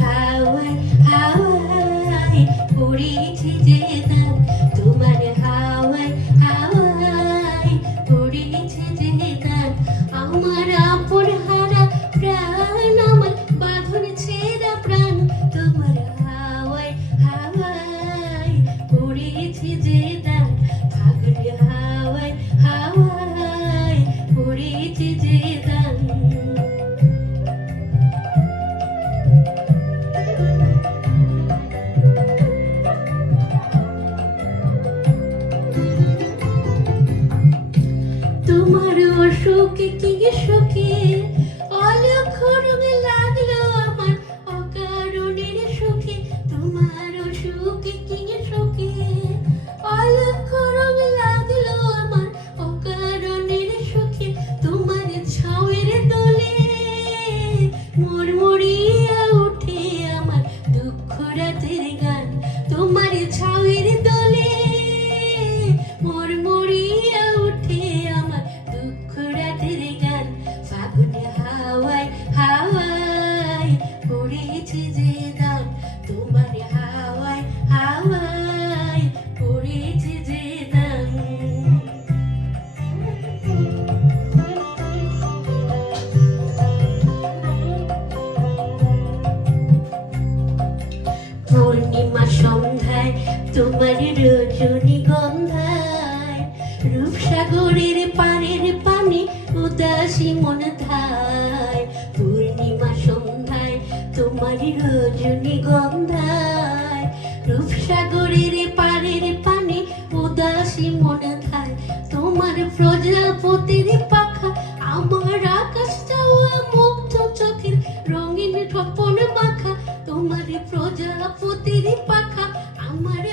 হাওয়ায় হাওয়ায় পড়েছে যে দান, তোমার হাওয়ায় হাওয়ায় পড়েছে যে দান। আমার আপন হারা প্রাণ, আমার বাঁধন ছেঁড়া প্রাণ, তোমার হাওয়ায় হাওয়ায় পড়েছে যে দান। ফাগুন হাওয়ায় হাওয়ায় পড়েছে যে দান। তোমার অসুখে কি সুখে অলক্ষ রঙে লাগলো আমার অকারণের সুখে। তোমার অসুখে কি সুখে অলক্ষ রঙে লাগলো আমার অকারণের সুখে। তোমার ছাউয়ের দোলে মরমরিয়া উঠে আমার দুঃখ রাতের গান। তোমার ছাউয়ের দোলে মরমরিয়া উঠে আমার দুঃখ রাতের গান। ফাগুন হাওয়ায় হাওয়ায় পড়েছে যে দান, তোমার হাওয়ায় হাওয়ায় পড়েছে যে দান। পূর্ণিমা সন্ধ্যায় তোমার রজনীগন্ধায়, রূপসাগরের পানের পানে উদাসী মন ধায়। পূর্ণিমা সন্ধ্যায় তোমার রজনীগন্ধায়, রূপসাগরের পানের পানে উদাসী মন ধায়। তোমার প্রজাপতির পাখা আমার আকাশ চাওয়া মুগ্ধ চোখের রঙিন স্বপন মাখা। তোমার প্রজাপতির পাখা আমার